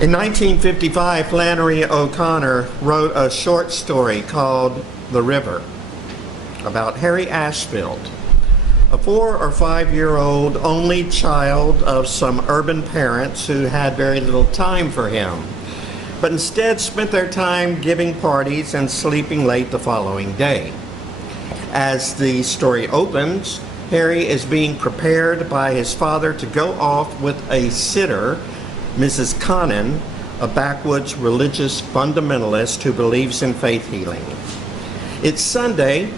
In 1955, Flannery O'Connor wrote a short story called The River about Harry Ashfield, a 4 or 5 year old only child of some urban parents who had very little time for him, but instead spent their time giving parties and sleeping late the following day. As the story opens, Harry is being prepared by his father to go off with a sitter, Mrs. Connon, a backwoods religious fundamentalist who believes in faith healing. It's Sunday,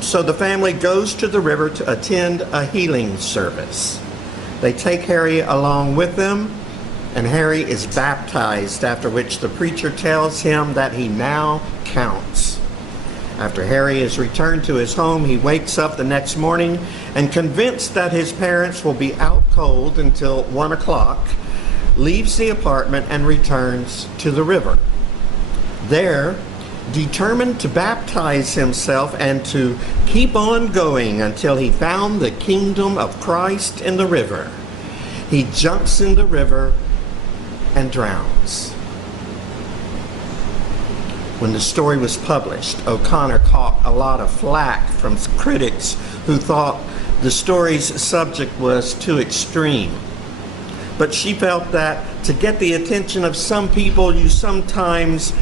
so the family goes to the river to attend a healing service. They take Harry along with them, and Harry is baptized, after which the preacher tells him that he now counts. After Harry is returned to his home, he wakes up the next morning and, convinced that his parents will be out cold until 1 o'clock, leaves the apartment and returns to the river. There, determined to baptize himself and to keep on going until he found the kingdom of Christ in the river, he jumps in the river and drowns. When the story was published, O'Connor caught a lot of flack from critics who thought the story's subject was too extreme. But she felt that to get the attention of some people, you sometimes,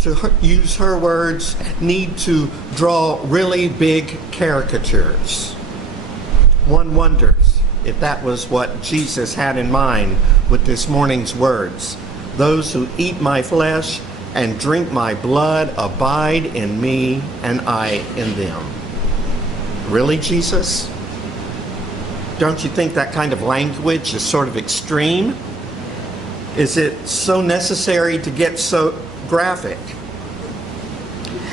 to use her words, need to draw really big caricatures. One wonders if that was what Jesus had in mind with this morning's words. Those who eat my flesh and drink my blood abide in me, and I in them. Really, Jesus? Don't you think that kind of language is sort of extreme? Is it so necessary to get so graphic?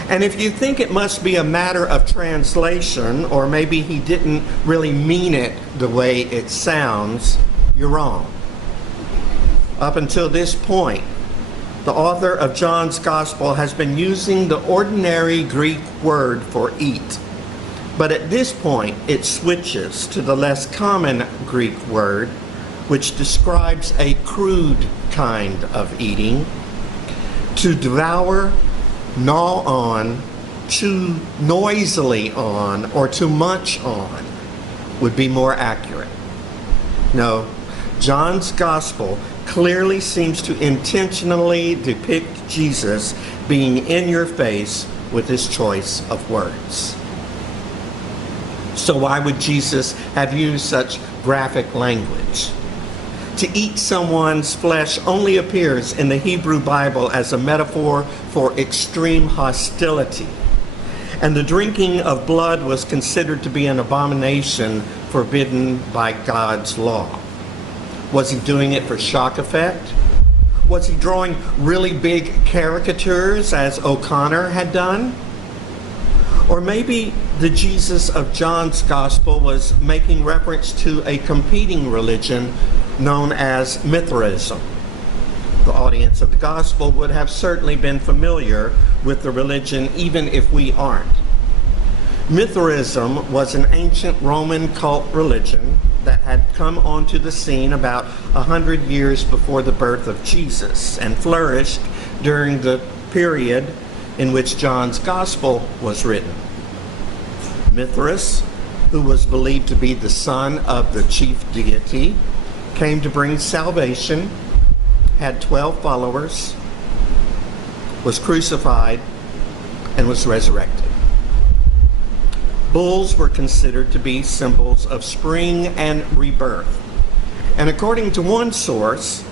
And if you think it must be a matter of translation, or maybe he didn't really mean it the way it sounds, you're wrong. Up until this point, the author of John's Gospel has been using the ordinary Greek word for eat. But at this point, it switches to the less common Greek word, which describes a crude kind of eating. To devour, gnaw on, chew noisily on, or to munch on would be more accurate. No, John's Gospel clearly seems to intentionally depict Jesus being in your face with his choice of words. So why would Jesus have used such graphic language? To eat someone's flesh only appears in the Hebrew Bible as a metaphor for extreme hostility. And the drinking of blood was considered to be an abomination forbidden by God's law. Was he doing it for shock effect? Was he drawing really big caricatures as O'Connor had done? Or maybe the Jesus of John's Gospel was making reference to a competing religion known as Mithraism. The audience of the Gospel would have certainly been familiar with the religion, even if we aren't. Mithraism was an ancient Roman cult religion that had come onto the scene about 100 years before the birth of Jesus and flourished during the period in which John's Gospel was written. Mithras, who was believed to be the son of the chief deity, came to bring salvation, had 12 followers, was crucified, and was resurrected. Bulls were considered to be symbols of spring and rebirth. And according to one source,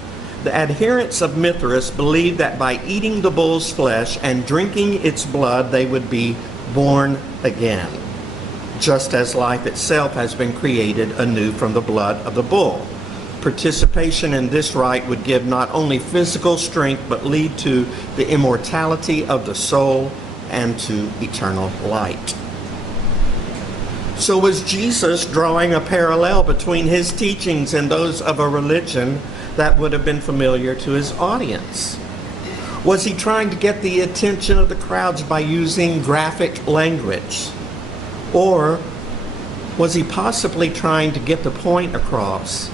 the adherents of Mithras believed that by eating the bull's flesh and drinking its blood, they would be born again, just as life itself has been created anew from the blood of the bull. Participation in this rite would give not only physical strength, but lead to the immortality of the soul and to eternal light. So was Jesus drawing a parallel between his teachings and those of a religion that would have been familiar to his audience? Was he trying to get the attention of the crowds by using graphic language? Or was he possibly trying to get the point across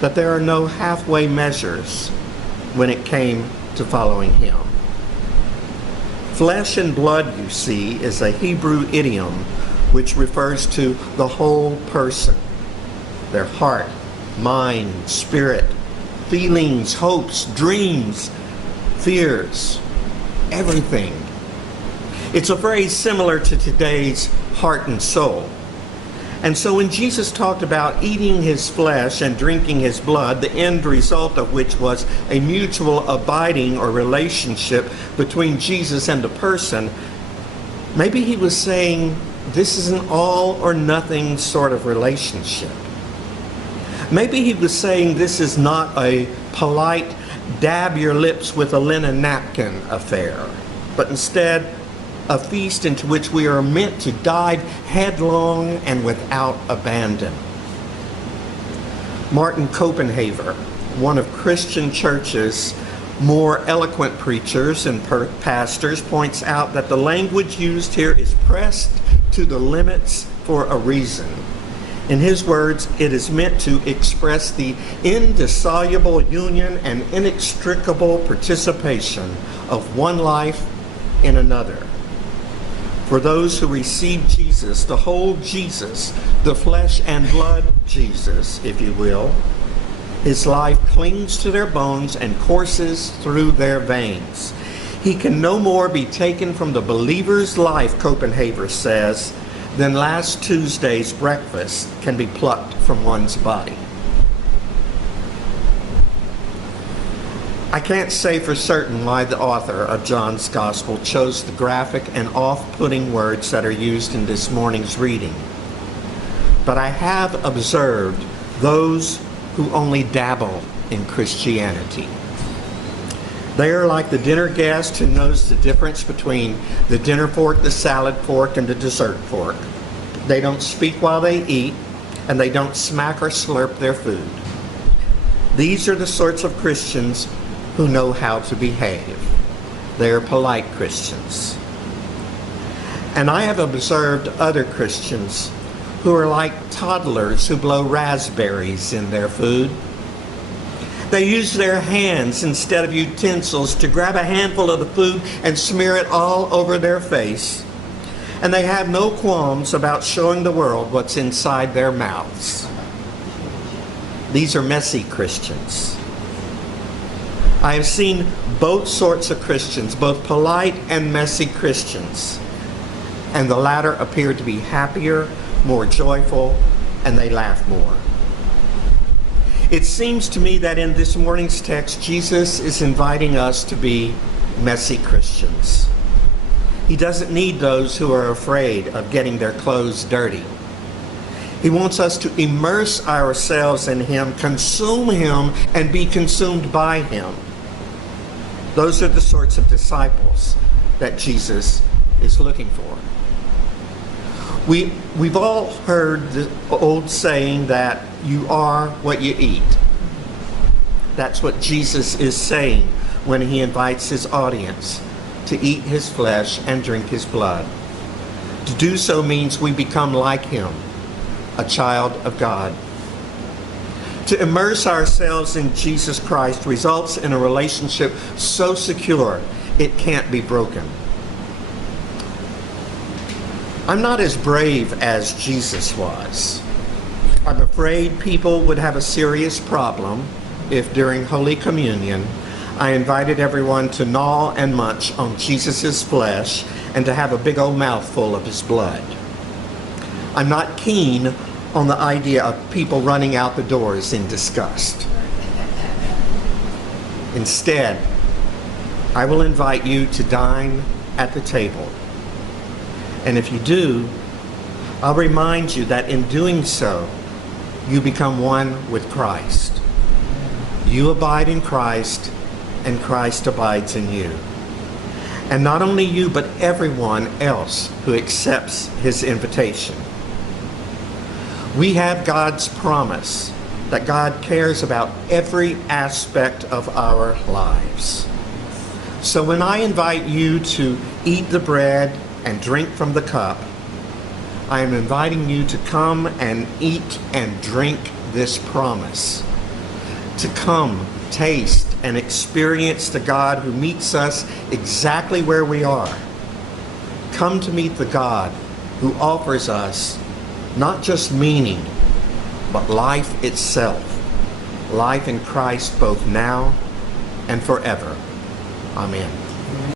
that there are no halfway measures when it came to following him. Flesh and blood, you see, is a Hebrew idiom which refers to the whole person, their heart, mind, spirit, feelings, hopes, dreams, fears, everything. It's a phrase similar to today's heart and soul. And so when Jesus talked about eating his flesh and drinking his blood, the end result of which was a mutual abiding or relationship between Jesus and the person, maybe he was saying this is an all or nothing sort of relationship. Maybe he was saying this is not a polite dab your lips with a linen napkin affair, but instead a feast into which we are meant to dive headlong and without abandon. Martin Copenhaver, one of Christian church's more eloquent preachers and pastors, points out that the language used here is pressed to the limits for a reason. In his words, it is meant to express the indissoluble union and inextricable participation of one life in another. For those who receive Jesus, the whole Jesus, the flesh and blood Jesus, if you will, his life clings to their bones and courses through their veins. He can no more be taken from the believer's life, Copenhaver says, than last Tuesday's breakfast can be plucked from one's body. I can't say for certain why the author of John's Gospel chose the graphic and off-putting words that are used in this morning's reading. But I have observed those who only dabble in Christianity. They are like the dinner guest who knows the difference between the dinner fork, the salad fork, and the dessert fork. They don't speak while they eat, and they don't smack or slurp their food. These are the sorts of Christians who know how to behave. They are polite Christians. And I have observed other Christians who are like toddlers who blow raspberries in their food. They use their hands instead of utensils to grab a handful of the food and smear it all over their face. And they have no qualms about showing the world what's inside their mouths. These are messy Christians. I have seen both sorts of Christians, both polite and messy Christians. And the latter appear to be happier, more joyful, and they laugh more. It seems to me that in this morning's text, Jesus is inviting us to be messy Christians. He doesn't need those who are afraid of getting their clothes dirty. He wants us to immerse ourselves in him, consume him, and be consumed by him. Those are the sorts of disciples that Jesus is looking for. We've all heard the old saying that you are what you eat. That's what Jesus is saying when he invites his audience to eat his flesh and drink his blood. To do so means we become like him, a child of God. To immerse ourselves in Jesus Christ results in a relationship so secure it can't be broken. I'm not as brave as Jesus was. I'm afraid people would have a serious problem if during Holy Communion I invited everyone to gnaw and munch on Jesus' flesh and to have a big old mouthful of his blood. I'm not keen on the idea of people running out the doors in disgust. Instead, I will invite you to dine at the table. And if you do, I'll remind you that in doing so, you become one with Christ. You abide in Christ, and Christ abides in you. And not only you, but everyone else who accepts his invitation. We have God's promise that God cares about every aspect of our lives. So when I invite you to eat the bread and drink from the cup, I am inviting you to come and eat and drink this promise. to come, taste, and experience the God who meets us exactly where we are. Come to meet the God who offers us not just meaning, but life itself. Life in Christ both now and forever. Amen.